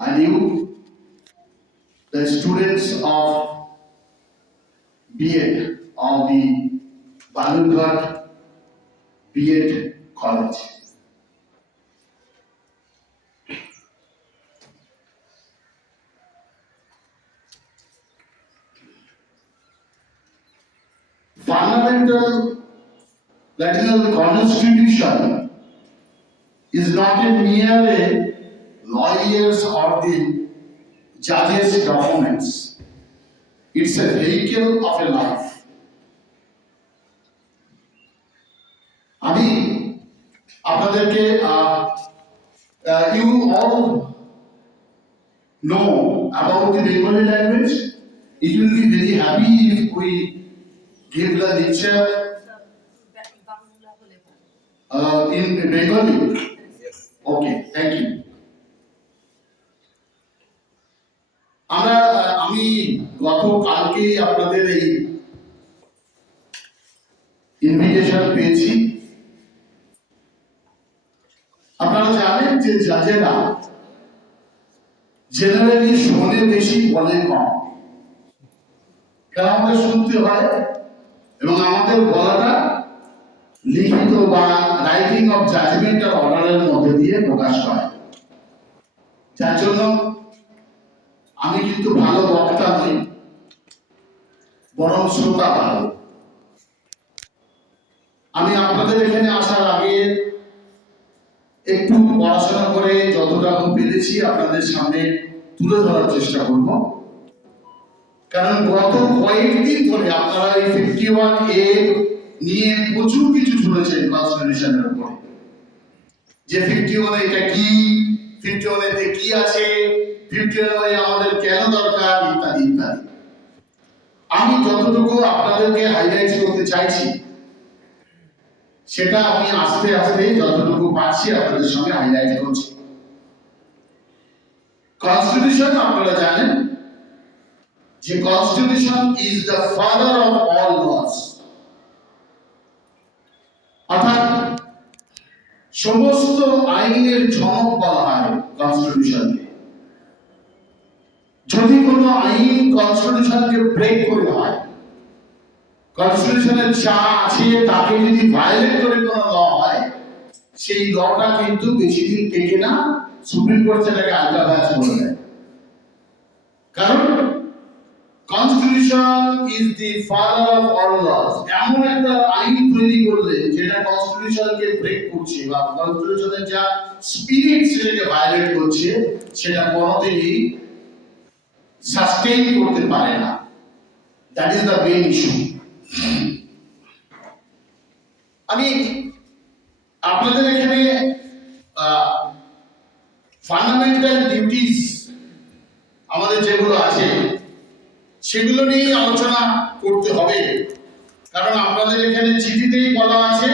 and you, the students of B.Ed of the Balughat B.Ed College. Fundamental, that is the Constitution, is not a mere lawyers or the judges' documents. It's a vehicle of a life. আমি আপনাদেরকে you all know about the Bengali language. It will be very happy if we give the lecture in Bengali. Okay, thank you. আমি গতকালকে আপনাদের এই invitation পেয়েছি। আপনারা জানেন যে জাজেরা জেনারেলি শোনে বেশি বলে কম, কারণ আমাদের শুনতে হয় এবং আমাদের বলাটা লিখিত বা রাইটিং অফ জাজমেন্ট আর অর্ডারের মধ্যে দিয়ে প্রকাশ পায়। যার জন্য আমি কিন্তু ভালো বক্তা নই, বরং শ্রোতা ভালো। আমি আপনাদের এখানে আসার আগে একটু পড়াশোনা করে যতটা পেরেছি আপনাদের সামনে তুলে ধরার চেষ্টা করব, কারণ গত কয়েকদিন ধরে আপনারা এই 51A নিয়ে প্রচুর কিছু শুনেছেন কনস্টিটিউশনের উপরে, যে 51 এটা কি, 51 এতে কি আছে, 51 আমাদের কেন দরকার, ইত্যাদি ইত্যাদি। আমি যতটুকু আপনাদেরকে হাইলাইট করতে চাইছি সেটা আমি আস্তে আস্তে যতটুকু পারছি আপনাদের সঙ্গে হাইলাইট করছি। কনস্টিটিউশন আপনারা জানেন যে constitution is the father of all laws, অর্থাৎ সমস্ত আইনের জনক বলা হয় কনস্টিটিউশনকে। যদি কোনো আইন কনস্টিটিউশনকে ব্রেক করে হয়, কনস্টিটিউশনের যা আছে তাকে যদি ভায়োলেট করে কোনো ল হয়, সেই লটা কিন্তু বেশি দিন টেকে না, সুপ্রিম কোর্ট সেটাকে আলটা ভায়াস করে দেয়। কারণ constitution is the father of all laws. এমন একটা আইন তৈরি করলে যেটা কনস্টিটিউশনকে ব্রেক করছে বা কনস্টিটিউশনের যা স্পিরিট সেটাকে ভায়োলেট করছে, সেটা কোনোদিনই সাস্টেইন করতে পারে না। That is the main issue. আমি আপনাদের এখানে ফান্ডামেন্টাল ডিউটিস আমাদের যেগুলো আছে সেগুলো নিয়ে আলোচনা করতে হবে, কারণ আপনাদের এখানে চিঠিতেই বলা আছে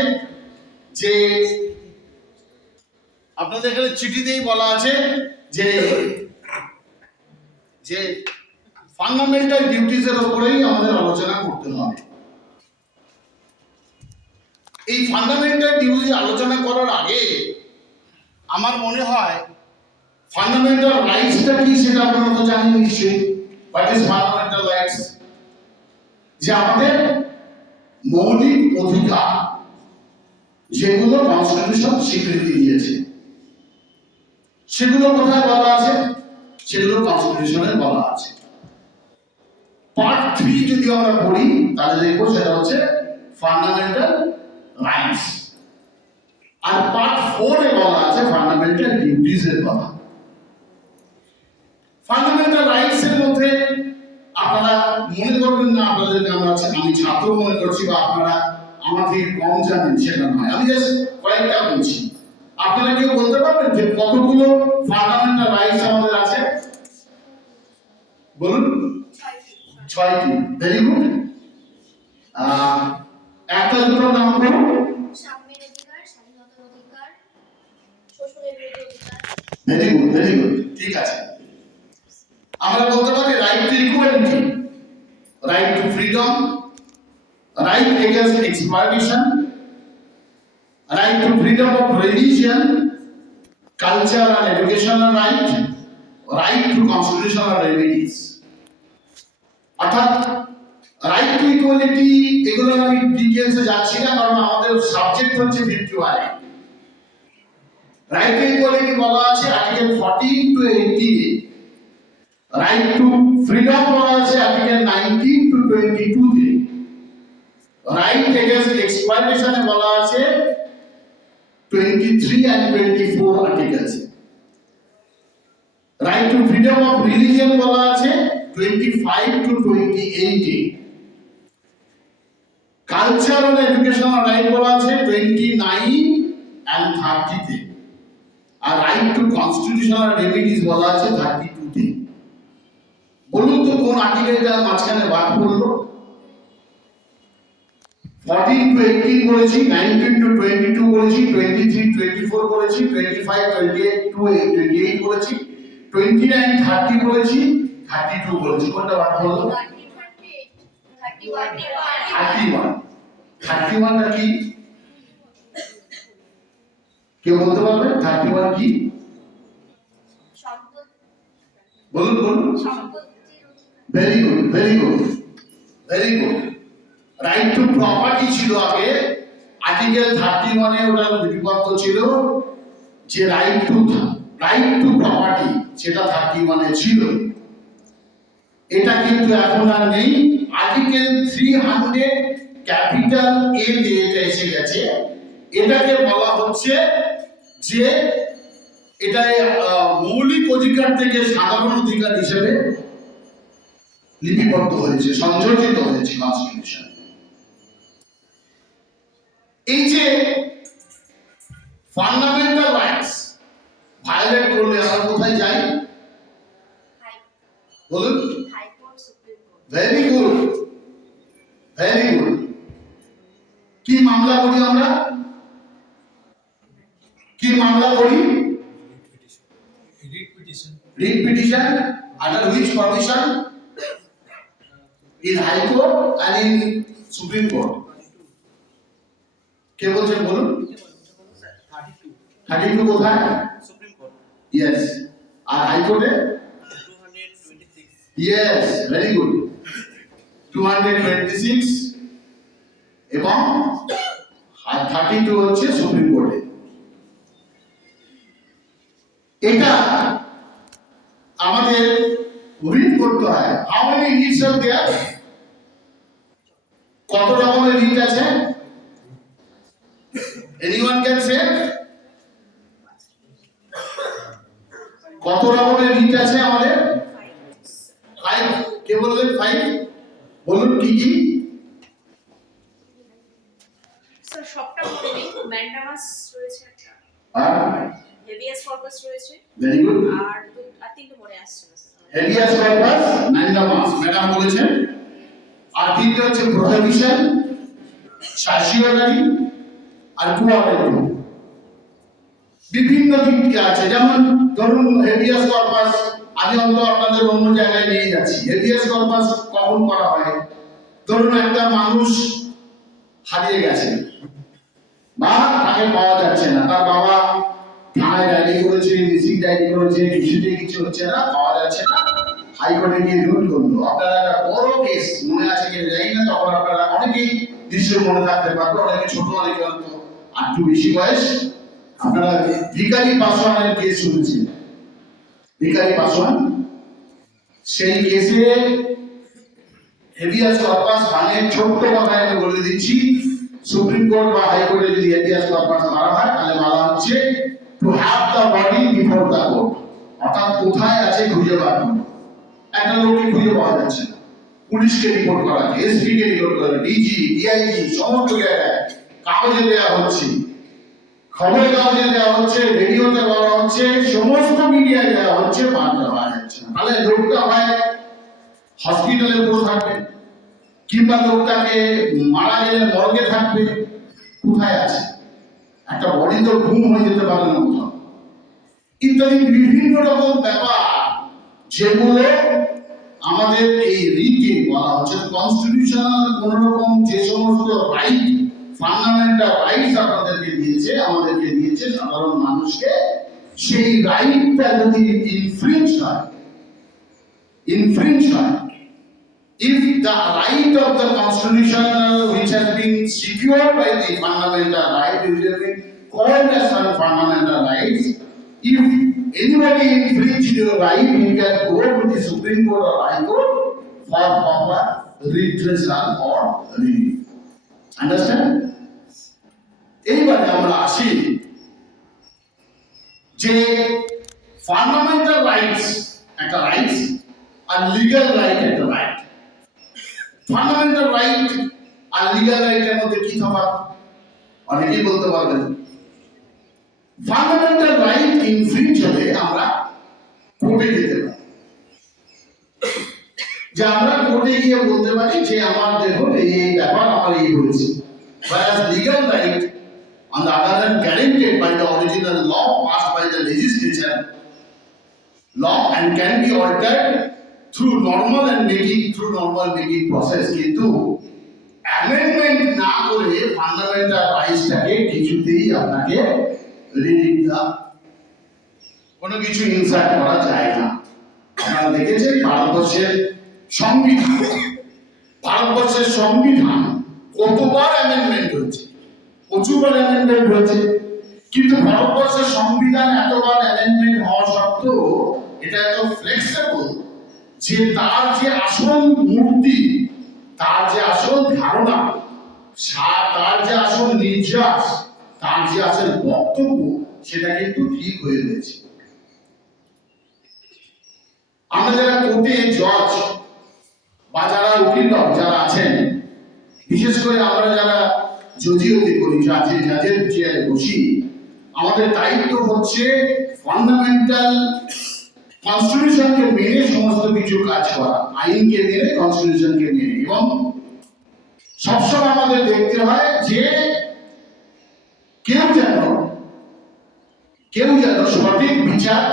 যে যে ফান্ডামেন্টাল ডিউটিসের উপরেই আমাদের আলোচনা করতে হবে। এই ফান্ডামেন্টাল ডিউটি আলোচনা করার আগে আমার মনে হয় ফান্ডামেন্টাল রাইটসটা কি সেটা আপনারা তো জানেন নিশ্চয়ই। What is fundamental rights? যে আমাদের মৌলিক অধিকার যেগুলো কনস্টিটিউশন স্বীকৃতি দিয়েছে, সেগুলো কোথায় বলা আছে? সেগুলো কনস্টিটিউশনে বলা আছে। পার্ট 3 যদি আমরা পড়ি তাহলে দেখবো সেটা হচ্ছে ফান্ডামেন্টাল রাইটস, আর পার্ট 4 এ বলা আছে ফান্ডামেন্টাল ডিউটিস এর কথা। ফান্ডামেন্টাল রাইটস এর মধ্যে আপনারা মনে করবেন না আপনাদেরকে আমি ছাত্র মনে করছি বা আপনারা আমার থেকে কম জানেন, সেটা নয়। আমি জাস্ট কয়েকটা বলছি। আপনারা কেউ বলতে পারবেন যে কতগুলো ফান্ডামেন্টাল রাইটস আমাদের আছে? বলুন। 6টি। Very good. একটা দুটো নাম করুন। সাম্যের অধিকার, স্বাধীনতার অধিকার, শোষণের বিরুদ্ধে অধিকার। ভেরি গুড, ভেরি গুড, ঠিক আছে। আমরা বলতে পারি right to equality, right to freedom, right against exploitation, right to freedom of religion, culture and educational right, constitutional remedies. অর্থাৎ রাইট টু ইকুয়ালিটি এগুলো আমি ডিটেইলসে যাচ্ছি না, কারণ আমাদের সাবজেক্ট হচ্ছে victim right. Right to equality বলা আছে আর্টিকেল 14 টু 18 এ। রাইট টু ফ্রিডম বলা আছে আর্টিকেল 19 টু 22 তে। রাইট এগেইনস্ট এক্সপ্লয়টেশন এ বলা আছে 23 and 24 articles. Right to freedom of religion বলা আছে 25 টু 28 এ। কালচারাল এডুকেশনাল রাইট বলা আছে 29 and 30 তে। আর রাইট টু কনস্টিটিউশনাল রেমিডিজ বলা আছে 32 তে। বলুন তো কোন আর্টিকেলটা মাঝখানে বাদ পড়লো? 14 টু 18 বলেছি, 19 টু 22 বলেছি, 23 24 বলেছি, 25 28 টু 28 বলেছি, 29 30 বলেছি, 32 বলেছি। কোনটা বাদ পড়লো? 31। 31টা কি? কেউ বলতে পারবে 31 কি? বলুন বলুন। Very good, very good, very good. Right two property ছিল আগে, আর্টিকেল 31 এ ওটা বিভক্ত ছিল যে রাইট টু প্রপার্টি, সেটা 31 এ ছিল। এটা কিন্তু এখন আর নেই। আর্টিকেল 300 ক্যাপিটাল এ তে এটা এসে গেছে। এটাকে বলা হচ্ছে যে এটা মৌলিক অধিকার থেকে সাধারণ অধিকার হিসেবে লিপিবদ্ধ হয়েছে, সংযোজিত হয়েছে কনস্টিটিউশন। এই যে ফান্ডামেন্টাল রাইটস ভায়োলেট করলে আমরা কোথায় যাই? বলুন। Very good, very good. কি মামলা করি আমরা? কি মামলা করি? Writ petition. Under which provision? In High Court and in Supreme Court. কে বলছেন বলুন? 32 কোথায়? Supreme court. ইয়েস। আর হাই কোর্টে 226। Yes, very good. 226 এবং 32 হচ্ছে সুপ্রিম কোর্টে। এটা আমাদের রিড করতে হয়। হাউ মেনি রিডস আর দেয়ার? কত রকমের রিড আছে? Anyone can say? কত রকমের রিড আছে আমাদের? 5। কে বললেন 5? বলুন কি কি? স্যার সবটা বলে দিই। ম্যান্ডামাস রয়েছে একটা, আর হেভিয়াস কর্পাস রয়েছে। Very good. আর তিনটে মনে আসছে না sir. Habeas corpus, mandamus madam বলেছেন। আর তিনটে হচ্ছে প্রহিবিশন, সার্সিওরারি আর কোয়ারেন্টাইন। বিভিন্ন দিক আছে, যেমন ধরুন হেভিয়াস কর্পাস, আমি আপনাদের অন্য জায়গায় নিয়ে যাচ্ছি। হেভিয়াস কর্পাস কখন করা হয়? ধরুন একটা মানুষ হারিয়ে গেছে বা তাকে পাওয়া যাচ্ছে না, তার বাবা থানায় ডায়েরি করেছে, মিসিং ডায়েরি করেছে, কিছুতে কিছু হচ্ছে না, পাওয়া যাচ্ছে না, হাইকোর্টে গিয়ে রুল করলো। আপনারা একটা বড় কেস মনে আছে কিনা জানি না, তখন আপনারা অনেকেই নিশ্চয় মনে থাকতে পারবে, অনেকে ছোট, অনেকে হয়তো একটু বেশি বয়স। আপনারা ভিখারি পাসওয়ানের কেস শুনেছেন? ভিখারি পাসওয়ান, সেই কেসে হেভিয়াস কর্পাস মানে ছোট্ট কথায় আমি বলে দিচ্ছি, সুপ্রিম কোর্ট বা হাইকোর্টে যদি হেভিয়াস কর্পাস করা হয় তাহলে বলা হচ্ছে to have the body before the court, অর্থাৎ কোথায় আছে খুঁজে বার করুন। একটা লোককে খুঁজে পাওয়া যাচ্ছে না, পুলিশকে রিপোর্ট করা হচ্ছে, এসপি কে রিপোর্ট করা হচ্ছে, ডিজি, ডিআইজি সমস্ত জায়গায় কাগজে দেওয়া হচ্ছে, খবরের কাগজে দেওয়া হচ্ছে, রেডিওতে বলা হচ্ছে, সমস্ত মিডিয়ায় দেওয়া হচ্ছে, বার্তা পাওয়া যাচ্ছে না। তাহলে লোকটা হয় হসপিটালে পড়ে থাকবে, কিংবা লোকটাকে মারা গেলে মর্গে থাকবে, কোথায় আছে? একটা বডি তো গুম হয়ে যেতে পারে না কোথাও, ইত্যাদি বিভিন্ন রকম ব্যাপার যেগুলো আমাদের এই রিটে বলা হচ্ছে। কনস্টিটিউশনাল কোন রকম যে সমস্ত রাইট, ফান্ডামেন্টাল রাইটস আপনাদেরকে দিয়েছে, আমাদেরকে দিয়েছে সাধারণ মানুষকে, সেই রাইটটা যদি ইনফ্রিঞ্জ হয় ইনফ্রিঞ্জ হয়, if the right of the constitutional which has been secured by the fundamental right, which has been called as fundamental rights, if anybody infringe your right, you can go to the Supreme Court or High Court for proper redressal or relief. Understand? এইবারে আমরা আসি যে fundamental rights একটা rights আর legal right একটা right. Fundamental right আর legal রাইটের মধ্যে কি তফাৎ অনেকেই বলতে পারবেন। ফান্ডামেন্টাল রাইট ইনফ্রিঞ্জ হলে আমরা কোর্টে যেতে পারি, যে আমরা কোর্টে গিয়ে বলতে পারি যে আমার দেখুন এই ব্যাপার আমার এই হয়েছে। Whereas legal right on the other hand guaranteed by the original law passed by the legislature law and can be altered through normal making process, কিন্তু amendment না করে ফান্ডামেন্টাল রাইটসটাকে কিছুতেই আপনাকে রিলিভ দা কোনো কিছু ইনসার্ট করা যায় না। আপনারা দেখেছেন ভারতবর্ষের সংবিধান কতবার অ্যামেন্ডমেন্ট হয়েছে, প্রচুরবার অ্যামেন্ডমেন্ট হয়েছে, কিন্তু ভারতবর্ষের সংবিধান এতবার অ্যামেন্ডমেন্ট হওয়া সত্ত্বেও এটা এত ফ্লেক্সিবল যে তার যে আসল মূর্তি, তার যে আসল ধারণা, তার যে আসল নির্যাস, তার যে আসল বক্তব্য, সেটা কিন্তু ঠিক হয়ে রয়েছে। আমরা যারা কোর্টে জজ বা যারা উকিল যারা আছেন, বিশেষ করে আমরা যারা জজিওকে করি, জাজের চেয়ারে বসি, আমাদের দায়িত্ব হচ্ছে ফান্ডামেন্টাল কনস্টিটিউশনকে মেনে সমস্ত কিছু কাজ করা, আইনকে মেনে, কনস্টিটিউশনকে মেনে, এবং সবসময় আমাদের দেখতে হয় যে কেউ যেন সঠিক বিচার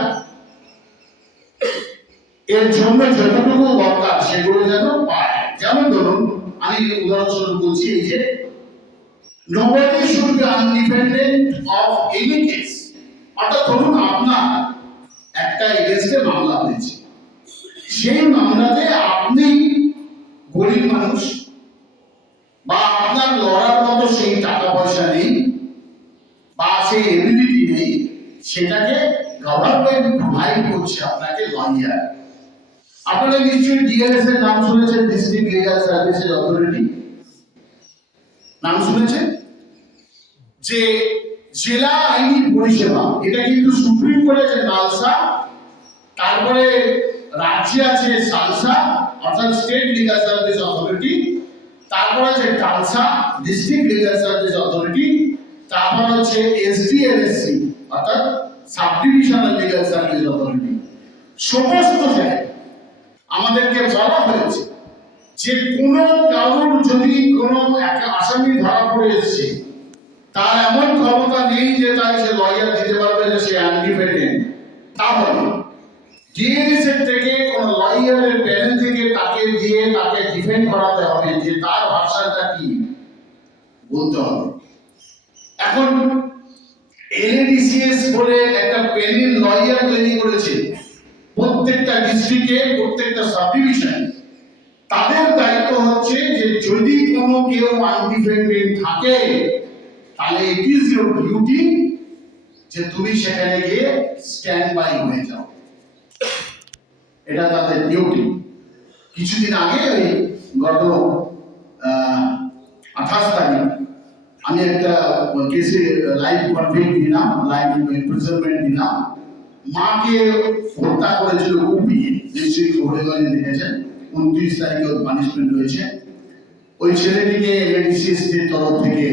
এর জন্য যতটুকু দরকার সেগুলো যেন পায়। যেমন ধরুন, আমি উদাহরণস্বরূপ বলছি, এই যে nobody should be independent of any case, অর্থাৎ ধরুন আপনার একটা এগেইনস্টে মামলা হয়েছে, সেই মামলাতে আপনি গরিব মানুষ বা আপনার লড়ার মতো সেই টাকা পয়সা নেই বা সেই এবিলিটি নেই, সেটাকে গভর্নমেন্ট প্রোভাইড করছে আপনাকে লয়ার। আপনারা নিশ্চয়ই ডিএলএস এর নাম শুনেছেন, ডিস্ট্রিক্ট লিগ্যাল সার্ভিসেস অথরিটি নাম শুনেছেন, যে জেলা আইনি পরিষেবা, এটা কিন্তু সুপ্রিম কোর্টে আছে নালসা, তারপরে রাজ্যে আছে সালসা অর্থাৎ স্টেট লিগ্যাল সার্ভিস অথরিটি, তারপরে আছে Tulsa district legal service authority, তারপর হচ্ছে এসডিএলএসসি অর্থাৎ sub divisional legal service authority. সমস্ত জায়গায় আমাদেরকে বলা হয়েছে যে কোনো কারোর যদি কোনো একটা আসামি ধরা পড়ে এসেছে, তার এমন ক্ষমতা নেই যে তাই সে লয়ার দিতে পারবে যে সে ইন্ডিপেন্ডেন্ট। তাহলে ডিএনএস এর থেকে কোন লয়ারের প্যানেল থেকে তাকে দিয়ে তাকে ডিফেন্ড করাতে হবে যে তার ভাষাটা কি বলতে হবে। এখন এলএডিসিএস বলে একটা প্যানেল লয়ার তৈরি করেছে প্রত্যেকটা ডিস্ট্রিক্টে, প্রত্যেকটা সাব ডিভিশনে। তাদের দায়িত্ব হচ্ছে যে যদি কোনো কেউ আনডিফেন্ডেড থাকে, তাহলে ইট ইজ ইউর ডিউটি যে তুমি সেখানে গিয়ে স্ট্যান্ড বাই হয়ে যাও, এটা তাদের ডিউটি। কিছুদিন আগে ওই গত 28 তারিখ আমি একটা কেসে লাইভ কনভিক্ট দিলাম, লাইভ ইমপ্রিজনমেন্ট দিলাম। মাকে হত্যা করেছিল কুপিয়ে, নিশ্চয়ই খবরে দেখেছেন, 29 তারিখে ওর পানিশমেন্ট হয়েছে। ওই ছেলেটিকে এলএডিসিএস এর তরফ থেকে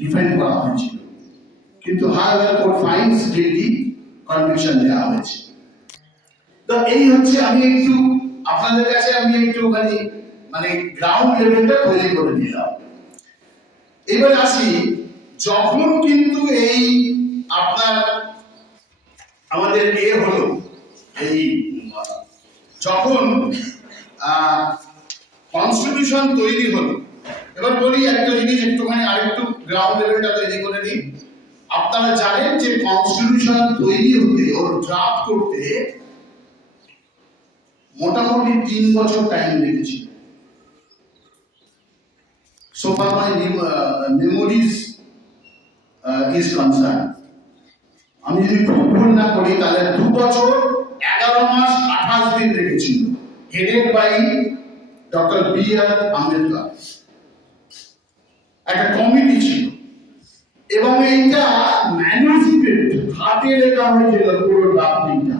ডিফেন্ড করা হয়েছিল, কিন্তু হায়ার কোর্ট ফাইন্স গিল্টি, কনভিকশন দেওয়া হয়েছে। তো এই হচ্ছে, আমি একটু আপনাদের কাছে মানে গ্রাউন্ড লেভেলটা তৈরি করে দিলাম। এবার আসি, যখন কিন্তু এই আপনার আমাদের হলো এই যখন কনস্টিটিউশন তৈরি হলো, এবার বলি একটা জিনিস একটুখানি আরেকটু গ্রাউন্ড লেভেলটা তৈরি করে নিই। আপনারা জানেন যে কনস্টিটিউশন তৈরি হতে, ওর ড্রাফট করতে মোটামুটি 3 বছর টাইম লেগেছিল। So far my memories is concerned, আমি যদি ভুল না করি তাহলে 2 বছর 11 মাস 28 দিন লেগেছিল, headed by doctor B R. Ambedkar. একটা কমিটি ছিল এবং এইটা ম্যানুস্ক্রিপ্ট হাতে লেখা হয়েছিল পুরো ড্রাফটিংটা।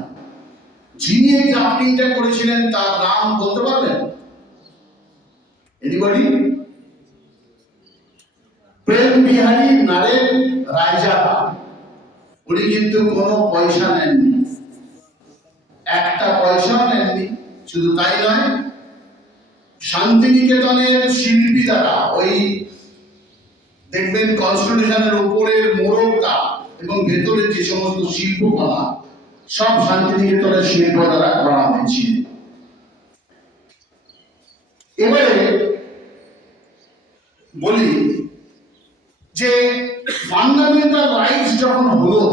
যিনি এই ড্রাফটিংটা করেছিলেন তার নাম বলতে পারবেন? এনিবডি? প্রেম বিহারী নারেন রায়জাদা। উনি কিন্তু কোনো পয়সা নেননি, একটা পয়সাও নেননি। শুধু তাই নয়, শান্তিনিকেতনের শিল্পী দ্বারা ওই দেখবেন কনস্টিটিউশনের উপরের মোড়কটা এবং ভেতরে যে সমস্ত শিল্পকলা সব শান্তিনিকেতনের শিল্প দ্বারা করা হয়েছিল। এবারে বলি যে ফান্ডামেন্টাল রাইটস যখন হলো,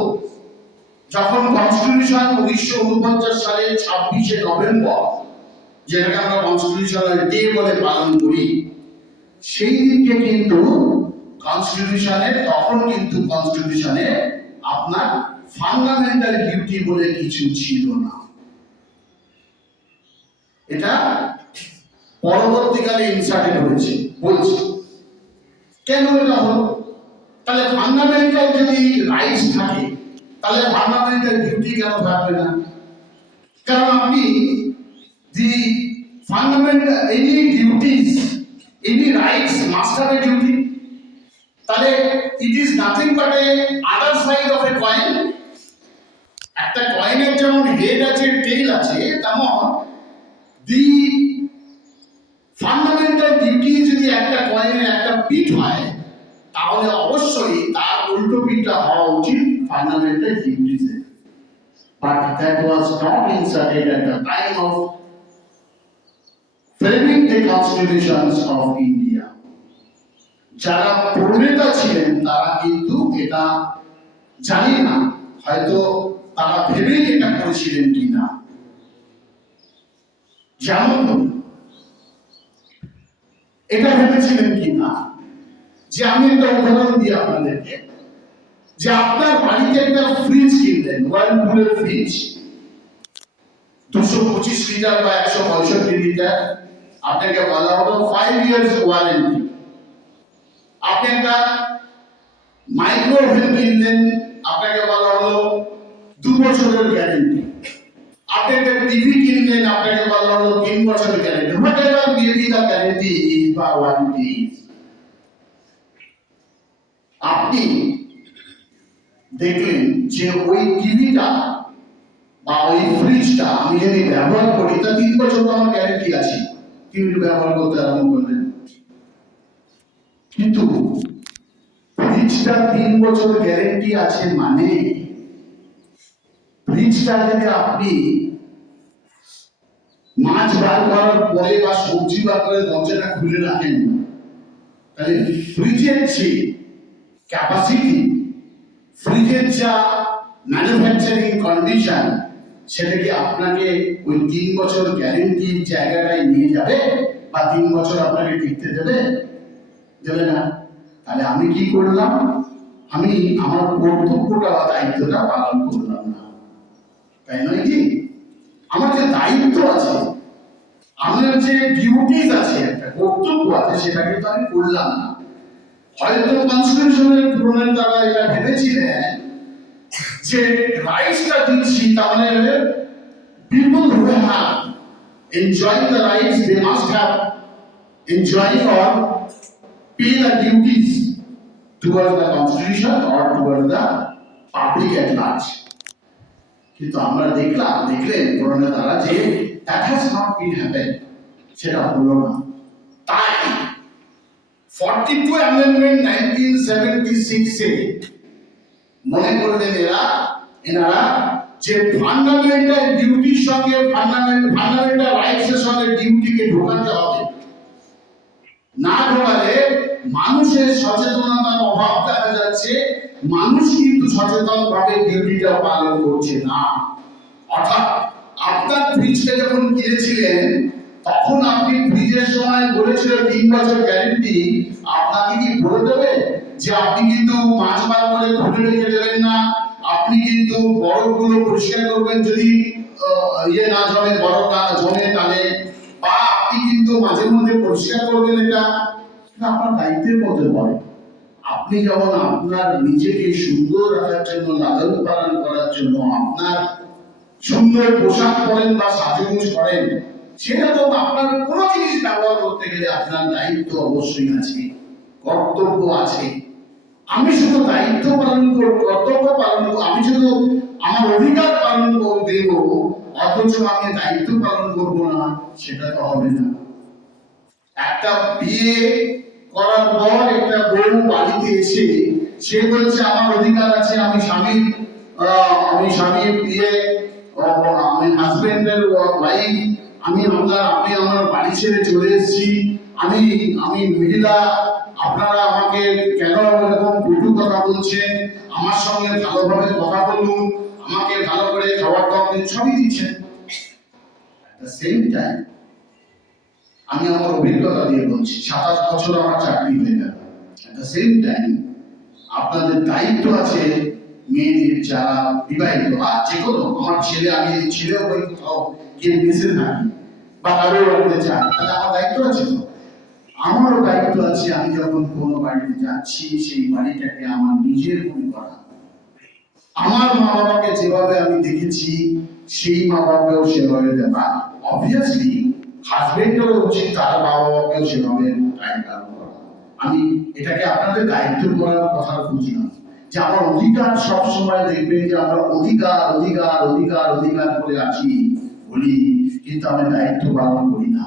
যখন কনস্টিটিউশন 1949 সালের 26শে নভেম্বর, যেটাকে আমরা কনস্টিটিউশনাল ডে বলে পালন করি, সেই দিনকে কিন্তু কনস্টিটিউশনে আপনার ফান্ডামেন্টাল ডিউটি বলে কিছু ছিল না। এটা পরবর্তীকালে ইনসার্টেড হয়েছে। বলছি কেন এটা হলো? তাহলে ফান্ডামেন্টাল যদি রাইটস থাকে তাহলে ফান্ডামেন্টাল ডিউটি কেন থাকবে না? কারণ আপনি the fundamental any duties, any rights must have a duty. তাহলে it is nothing but a other side of a coin. একটা কয়েনের যেমন হেড আছে, টেইল আছে, তেমন দি ফান্ডামেন্টাল ডিউটি যদি একটা কয়েনের একটা পিঠ হয়, তাহলে অবশ্যই তার উল্টো পিঠটা হওয়া উচিত ফান্ডামেন্টাল ডিউটিসে। But that was not inserted at the time of framing the constitutions of India. যারা প্রণেতা ছিলেন তারা কিন্তু এটা জানি না, হয়তো তারা ভেবেই এটা করেছিলেন কিনা। যেমন এটা ভেবেছিলেন কিনা যে, আমি একটা উদাহরণ দিই আপনাদেরকে, যে আপনার বাড়িতে একটা ফ্রিজ কিনলেন, ওয়ার্লপুলের ফ্রিজ, 225 লিটার বা 165 লিটার, আপনাকে বলা হলো 5 ইয়ার্স ওয়ারেন্টি। আপনি একটা মাইক্রোওভেন কিনলেন, আপনাকে বলা হলো 2 বছরের গ্যারেন্টি। আপনি একটা টিভি কিনলেন, আপনাকে বলা হলো 3 বছরের guarantee. Whatever maybe the guarantee is বা ওয়ারেন্টি ইজ, আপনি দেখলেন যে ওই টিভিটা বা ওই ফ্রিজটা আমি যদি ব্যবহার করি তা 3 বছর আমার গ্যারেন্টি আছে, টিভি ব্যবহার করতে আরম্ভ করলেন। কিন্তু ফ্রিজটা 3 বছর গ্যারেন্টি আছে মানে ফ্রিজটা যদি আপনি মাছ বার করার পরে বা সবজি বার করে দরজাটা খুলে রাখেন, তাহলে ফ্রিজের যে ক্যাপাসিটি, ফ্রিজের যা ম্যানুফ্যাকচারিং কন্ডিশন, সেটা কি আপনাকে ওই 3 বছর গ্যারেন্টির জায়গাটায় নিয়ে যাবে বা 3 বছর আপনাকে টিকতে দেবে? যাবে না। তাহলে আমি কি করলাম? আমি আমার কর্তব্যটা বা দায়িত্বটা পালন করলাম না, তাই নয় কি? আমার যে দায়িত্ব আছে, আমার যে ডিউটিস আছে, একটা কর্তব্য আছে, সেটা কিন্তু আমি করলাম না। হয়তো কনস্টিটিউশনের প্রণেতারা এটা ভেবেছিলেন যে রাইটসটা দিচ্ছি, তার মানে people who have enjoying the rights, they must have enjoying or pay the duties towards the constitution or towards the public at large. কিন্তু আমরা দেখলেন প্রণেতারা যে that has not been happened, সেটা হলো না। তাই 42 অ্যামেন্ডমেন্ট 1976 এ মনে করলেন এনারা যে ফান্ডামেন্টাল ডিউটির সঙ্গে ফান্ডামেন্টাল রাইটস এর সঙ্গে ডিউটিকে ঢোকাতে হবে। না ঢোকালে মানুষের সচেতনতার অভাব দেখা যাচ্ছে, মানুষ কিন্তু সচেতনভাবে ডিউটিটা পালন করছে না। অর্থাৎ আপনার আপনার ফ্রিজটা যখন কিনেছিলেন তখন আপনি ফ্রিজের সময় বলেছিলেন 3 বছর গ্যারেন্টি, আপনাকে কি বলে দেবে যে আপনি কিন্তু 5 বার করে খুলে রেখে দেবেন না, আপনি কিন্তু বরফগুলো পরিষ্কার করবেন যদি ইয়ে না জমে, বরফ না জমে তাহলে, বা আপনি কিন্তু মাঝে মধ্যে পরিষ্কার করবেন, এটা আপনার দায়িত্বের মধ্যে পড়ে। আপনি যেমন আপনার নিজেকে সুন্দর রাখার জন্য, লালন পালন করার জন্য আপনার সুন্দর পোশাক পরেন বা সাজগোজ করেন, সেরকম আপনার কোনো জিনিস ব্যবহার করতে গেলে আপনার দায়িত্ব অবশ্যই আছে, কর্তব্য আছে। আমি শুধু দায়িত্ব পালন করব, কর্তব্য পালন করব, আমি শুধু আমার অধিকার পালন দেব অথচ আমি দায়িত্ব পালন করব না, সেটা তো হবে না। একটা বিয়ে করার পর একটা বউ বাড়িতে এসে সে বলছে আমার অধিকার আছে, আমি স্বামীর বিয়ে, আমি হাজবেন্ডের ওয়াইফ, আপনি আমার বাড়ি ছেড়ে চলে এসেছি, আমি মহিলা, আপনারা আমাকে কেন এরকম কটু কথা বলছেন, আমার সঙ্গে ভালোভাবে কথা বলুন, আমাকে ভালো করে খাবার দাবার সবই দিচ্ছেন। At the same time, আমি আমার অভিজ্ঞতা দিয়ে বলছি, 27 বছর আমার চাকরি হয়ে গেল। At the same time, আপনাদের দায়িত্ব আছে মেয়েদের যারা বিবাহিত বা যে কোনো, আমার ছেলে, আমি ছেলেও বই কোথাও গিয়ে মিশে থাকি বা কারোর বাড়িতে যাই, তাহলে আমার দায়িত্ব আছে তো, আমারও দায়িত্ব আছে আমি যখন কোনো বাড়িতে যাচ্ছি সেই বাড়িটাকে আমার নিজের মনে করা। আমার মা বাবাকে যেভাবে আমি দেখেছি সেই মা বাবাকেও সেভাবে দেখা, অবভিয়াসলি হাজবেন্ডেরও উচিত তার মা বাবাকেও সেভাবে টাইম পালন করা। আমি এটাকে আপনাদের দায়িত্ব করার কথা বুঝি না, যে আমার অধিকার সব সময় দেখবেন যে আমরা অধিকার অধিকার অধিকার অধিকার করে আছি বলি, কিন্তু আমি দায়িত্ব পালন করি না।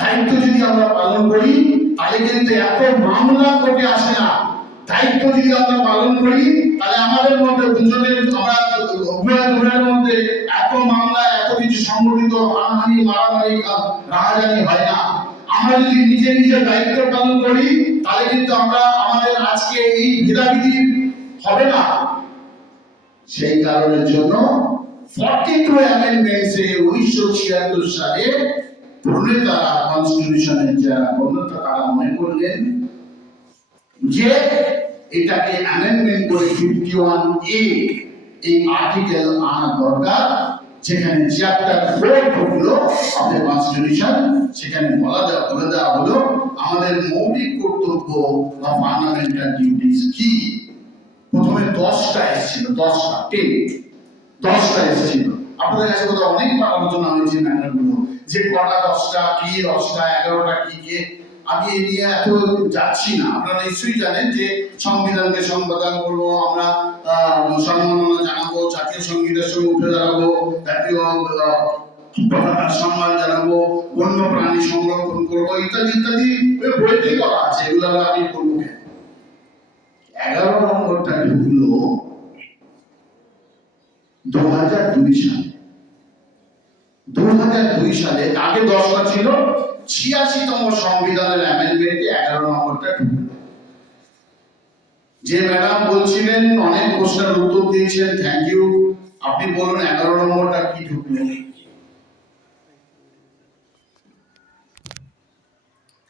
দায়িত্ব যদি আমরা পালন করি তাহলে কিন্তু এত মামলা কোর্টে আসে না। দায়িত্ব যদি আমরা পালন করি তাহলে আমাদের মধ্যে দুজনের, আমরা উভয়ের মধ্যে এত মামলা, এত কিছু সংগঠিত হানাহানি, মারামারি, রাহাজানি হয় না। আমরা যদি নিজের দায়িত্ব পালন করি তাহলে কিন্তু আমরা আমাদের আজকে এই ভেদাভেদি হবে না। সেই কারণের জন্য 42 অ্যামেন্ডমেন্টসে 1976 সালে প্রণেতারা, কনস্টিটিউশনের যারা প্রণেতা, তারা মনে করলেন যে এটাকে অ্যামেন্ডমেন্ট করে 51A এই আর্টিকেল আনা দরকার, যেখানে চ্যাপ্টার 4 ঢুকলো অফ দ্য কনস্টিটিউশন, সেখানে বলে দেওয়া হলো আমাদের মৌলিক কর্তব্য বা ফান্ডামেন্টাল ডিউটিস কি। প্রথমে 10টা এসেছিল, 10টা এসেছিল। আপনাদের কাছে কোথাও অনেকবার আলোচনা হয়েছে ম্যাটারগুলো, যে কটা 10টা কি, 10টা 11টা কি কে, আমি এই নিয়ে এত যাচ্ছি না। আপনারা নিশ্চয়ই জানেন যে সংবিধানকে সংবিধান করবো, আমরা সম্মাননা জানাবো, জাতীয় সঙ্গীতের সঙ্গে উঠে দাঁড়াবো, জাতীয় পতাকার সম্মান জানাবো, বন্য প্রাণী সংরক্ষণ করবো, ইত্যাদি ইত্যাদি বইতেই করা আছে, এগুলো আমি করবো কেন। 11 নম্বরটা ঢুকলো 2002 সালে। 2002 সালে, আগে 10টা ছিল, 86তম সংবিধানের অ্যামেন্ডমেন্টে 11 নম্বরটা ঢুকলো। যে ম্যাডাম বলছিলেন, অনেক প্রশ্নের উত্তর দিয়েছেন, থ্যাংক ইউ। আপনি বলুন 11 নম্বরটা কি ঢুকলো?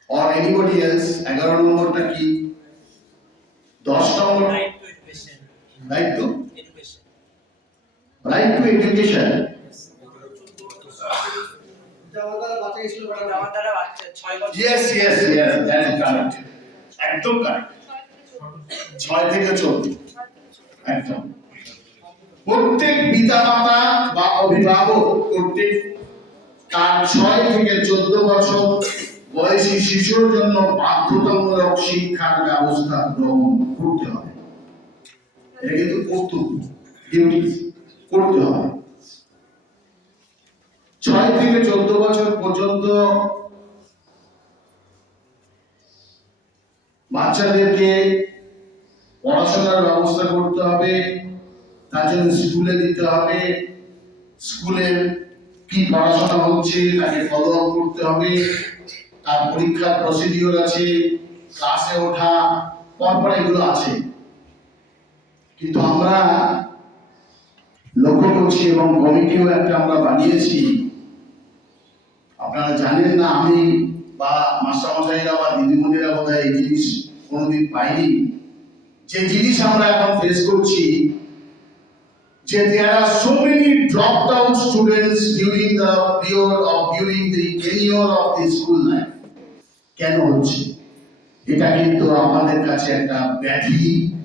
or anybody else, 11 নম্বরটা কি? 10 নম্বর right to education. Right to education. Yes, that is correct. একদম কারেক্ট। 6 থেকে 14 একদম। প্রত্যেক পিতামাতা বা অভিভাবক কর্তৃক তার 6 থেকে 14 বছর বয়সী শিশুর জন্য বাধ্যতামূলক শিক্ষার ব্যবস্থা গ্রহণ করতে হবে। এটা কিন্তু কর্তব্য, ডিউটি করতে হবে। 6 থেকে 14 বছর পর্যন্ত বাচ্চাদেরকে পড়াশোনার ব্যবস্থা করতে হবে, তার জন্য স্কুলে দিতে হবে, স্কুলের কি পড়াশোনা হচ্ছে তাকে ফলো আপ করতে হবে, তার পরীক্ষার প্রসিডিওর আছে, ক্লাসে ওঠা, পরপর এগুলো আছে। কিন্তু আমরা লক্ষ্য করছি এবং কমিটিও একটা আমরা বানিয়েছি। আপনারা জানেন না, আমি বা মাস্টারমশাইরা বা দিদিমণিরা বোধহয় এই জিনিস কোনোদিন পাইনি। যে জিনিস আমরা এখন ফেস করছি, যে there are so many dropped out students during the period of during the tenure of the school life. কেন হচ্ছে? এটা কিন্তু আমাদের কাছে একটা ব্যাধি